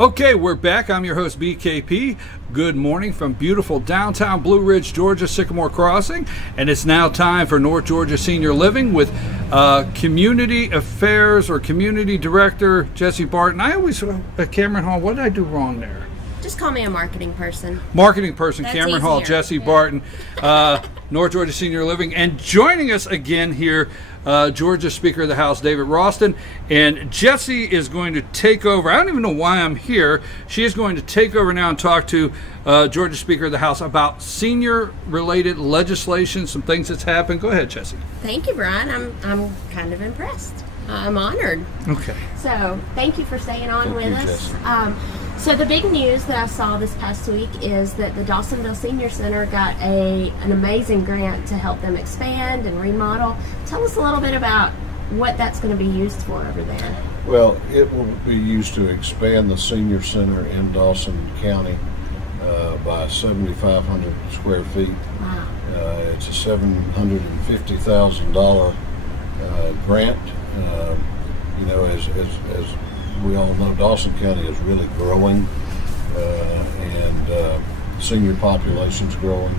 Okay, we're back. I'm your host, BKP. Good morning from beautiful downtown Blue Ridge, Georgia, Sycamore Crossing. And it's now time for North Georgia Senior Living with Community Affairs or Community Director Jesse Barton. I always, Cameron Hall, what did I do wrong there? Just call me a marketing person. Marketing person, That's Cameron easier. Hall, Jesse Barton, North Georgia Senior Living. And joining us again here, Georgia Speaker of the House, David Ralston. And Jesse is going to take over. I don't even know why I'm here. She is going to take over now and talk to Georgia Speaker of the House about senior-related legislation, some things that's happened. Go ahead, Jesse. Thank you, Brian. I'm kind of impressed. I'm honored. Okay. So thank you for staying on with us. So the big news that I saw this past week is that the Dawsonville Senior Center got an amazing grant to help them expand and remodel. Tell us a little bit about what that's going to be used for over there. Well, it will be used to expand the senior center in Dawson County by 7,500 square feet. Wow. It's a $750,000 grant. You know, as we all know, Dawson County is really growing, and senior population's growing.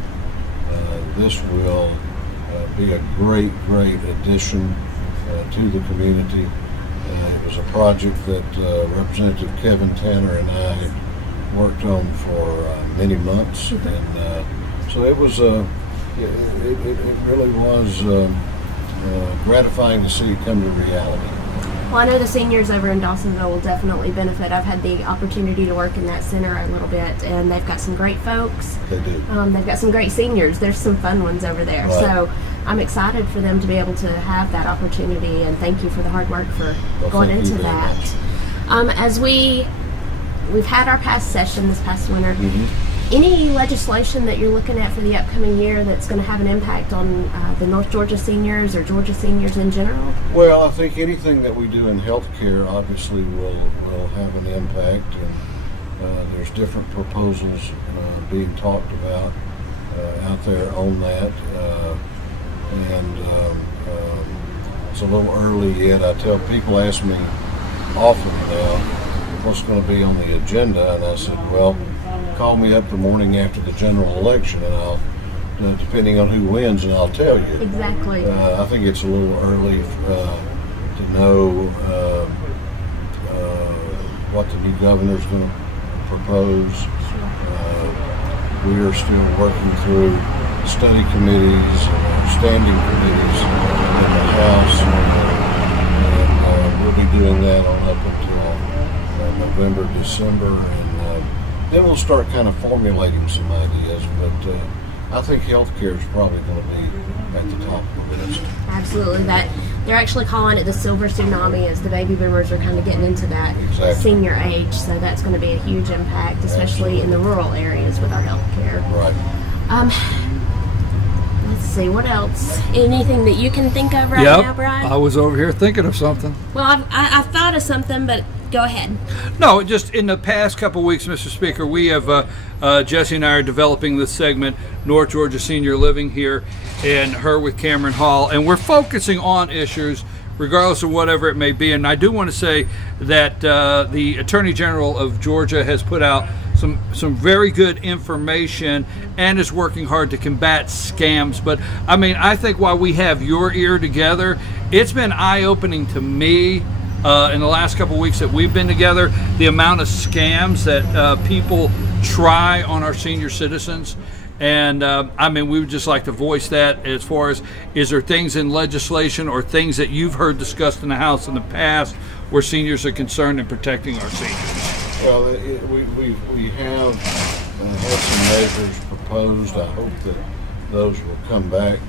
This will be a great addition to the community. It was a project that Representative Kevin Tanner and I worked on for many months, and so it was it really was gratifying to see it come to reality. Well, I know the seniors over in Dawsonville will definitely benefit. I've had the opportunity to work in that center a little bit, and they've got some great folks. They do. They've got some great seniors. There's some fun ones over there. Right. So I'm excited for them to be able to have that opportunity, and thank you for the hard work for going into that. As we've had our past session this past winter, any legislation that you're looking at for the upcoming year that's going to have an impact on the North Georgia seniors or Georgia seniors in general? Well, I think anything that we do in healthcare obviously will have an impact, and there's different proposals being talked about out there on that, and it's a little early yet. I tell people, ask me often now what's going to be on the agenda, and I said, well, call me up the morning after the general election, and I'll, depending on who wins, and I'll tell you. Exactly. I think it's a little early to know what the new governor is going to propose. We are still working through study committees, standing committees in the House, and we'll be doing that on up until November, December, and then we'll start kind of formulating some ideas, but I think healthcare is probably going to be at the top of the list. Absolutely. That they're actually calling it the silver tsunami, as the baby boomers are kind of getting into that senior age. So that's going to be a huge impact, especially in the rural areas with our healthcare. Right. Let's see, what else? Anything that you can think of right now, Brian? I was over here thinking of something. Well, I've thought of something, but go ahead. No, just in the past couple of weeks, Mr. Speaker, we have, Jesse and I are developing this segment, North Georgia Senior Living here, and her with Cameron Hall, and we're focusing on issues regardless of whatever it may be. And I do want to say that the Attorney General of Georgia has put out some very good information and is working hard to combat scams. But I mean, I think while we have your ear together, it's been eye-opening to me in the last couple of weeks that we've been together, the amount of scams that people try on our senior citizens. And I mean, we would just like to voice that as far as, is there things in legislation or things that you've heard discussed in the House in the past where seniors are concerned in protecting our seniors? Well, we have had some measures proposed. I hope that those will come back.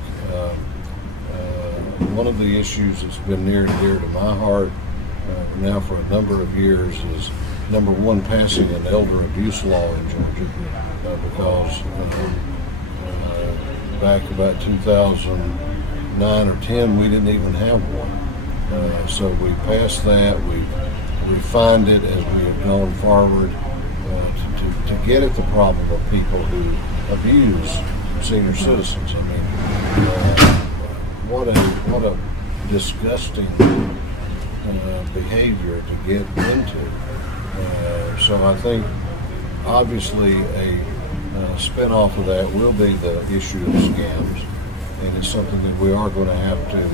One of the issues that's been near and dear to my heart now for a number of years is, number one, passing an elder abuse law in Georgia, because back about 2009 or 10, we didn't even have one. So we passed that. We refined it as we have gone forward to get at the problem of people who abuse senior citizens. I mean, what a disgusting behavior to get into. So I think obviously a spin-off of that will be the issue of scams, and it's something that we are going to have to,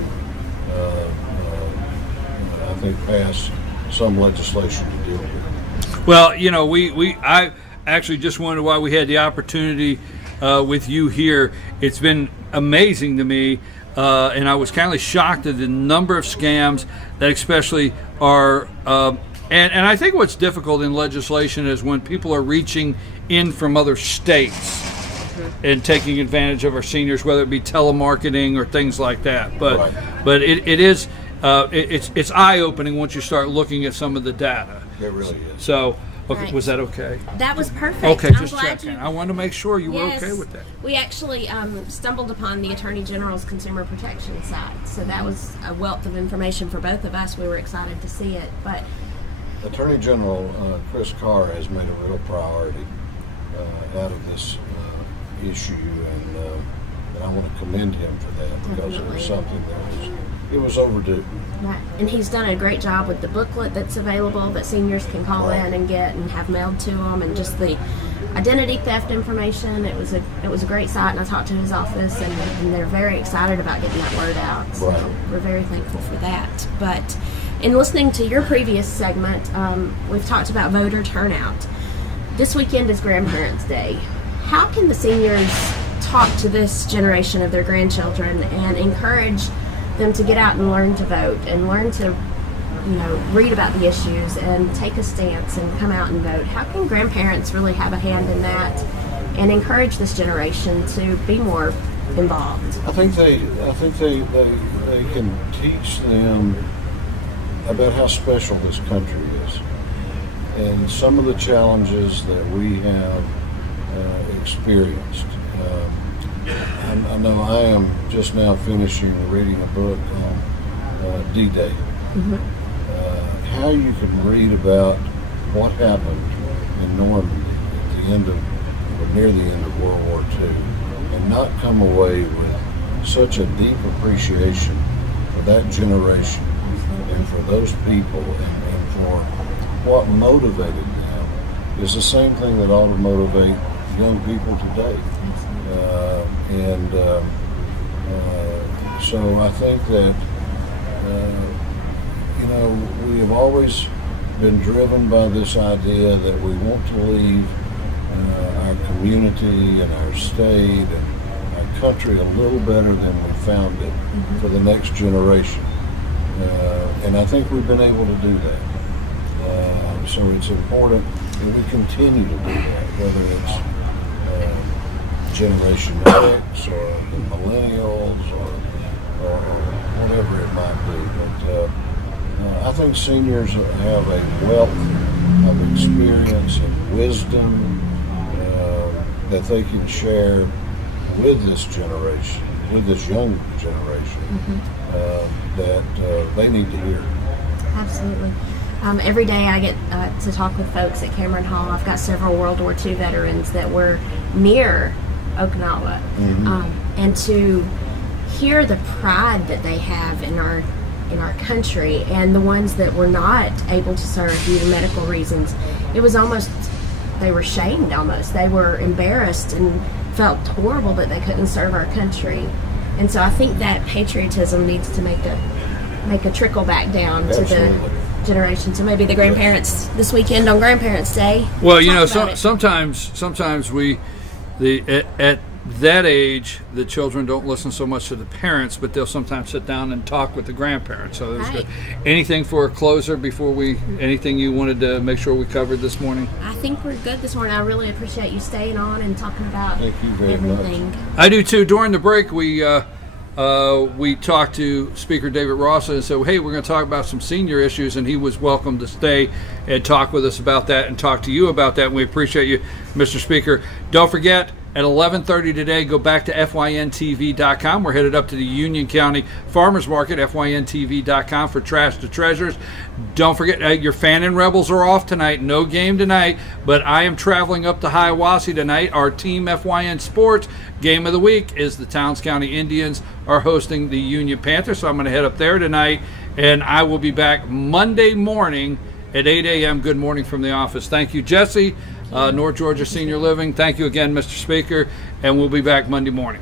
I think, pass some legislation to deal with. Well, you know, I actually just wondered why we had the opportunity with you here. It's been amazing to me, and I was kind of shocked at the number of scams that especially are, and I think what's difficult in legislation is when people are reaching in from other states and taking advantage of our seniors, whether it be telemarketing or things like that. But it's eye-opening once you start looking at some of the data. It really is. So, okay, Right. Was that okay? That was perfect. Okay, I'm just glad checking. I wanted to make sure you were Yes. okay with that. We actually stumbled upon the Attorney General's Consumer Protection site, so that was a wealth of information for both of us. We were excited to see it, but Attorney General Chris Carr has made a real priority out of this issue, and I want to commend him for that, because it was something that was overdue. right. And he's done a great job with the booklet that's available that seniors can call in and get and have mailed to them, and just the identity theft information. It was a great site, and I talked to his office, and they're very excited about getting that word out. So we're very thankful for that. But in listening to your previous segment, we've talked about voter turnout. This weekend is Grandparents' Day. How can the seniors talk to this generation of their grandchildren and encourage them to get out and learn to vote and learn to, read about the issues and take a stance and come out and vote? How can grandparents really have a hand in that and encourage this generation to be more involved? I think they can teach them about how special this country is, and some of the challenges that we have experienced. I know I am just now finishing reading a book on D-Day. How you can read about what happened in Normandy at the end of, or near the end of World War II, and not come away with such a deep appreciation for that generation and for those people, and for what motivated them, is the same thing that ought to motivate young people today. So I think that we have always been driven by this idea that we want to leave our community and our state and our country a little better than we found it for the next generation. And I think we've been able to do that. So it's important that we continue to do that, whether it's Generation X or the millennials or whatever it might be. But I think seniors have a wealth of experience and wisdom that they can share with this generation, with this young generation, that they need to hear. Absolutely. Every day I get to talk with folks at Cameron Hall. I've got several World War II veterans that were near Okinawa, and to hear the pride that they have in our country, and the ones that were not able to serve due to medical reasons, it was almost, they were shamed almost. They were embarrassed and felt horrible that they couldn't serve our country. And so I think that patriotism needs to make a trickle back down to the generation. So maybe the grandparents this weekend on Grandparents' Day. Well, sometimes at that age, the children don't listen so much to the parents, but they'll sometimes sit down and talk with the grandparents. So there's good. Anything for a closer before anything you wanted to make sure we covered this morning? I think we're good this morning. I really appreciate you staying on and talking about everything. Much. I do too. During the break, we talked to Speaker David Ralston and said, hey, we're going to talk about some senior issues, and he was welcome to stay and talk with us about that and talk to you about that. And we appreciate you, Mr. Speaker. Don't forget, at 11:30 today, go back to fyntv.com. We're headed up to the Union County Farmers Market, fyntv.com, for Trash to Treasures. Don't forget, your Fannin Rebels are off tonight. No game tonight, but I am traveling up to Hiawassee tonight. Our Team FYN Sports game of the week is the Towns County Indians are hosting the Union Panthers, so I'm going to head up there tonight, and I will be back Monday morning at 8 a.m. Good morning from the office. Thank you, Jesse, North Georgia Senior Living. Thank you again, Mr. Speaker, and we'll be back Monday morning.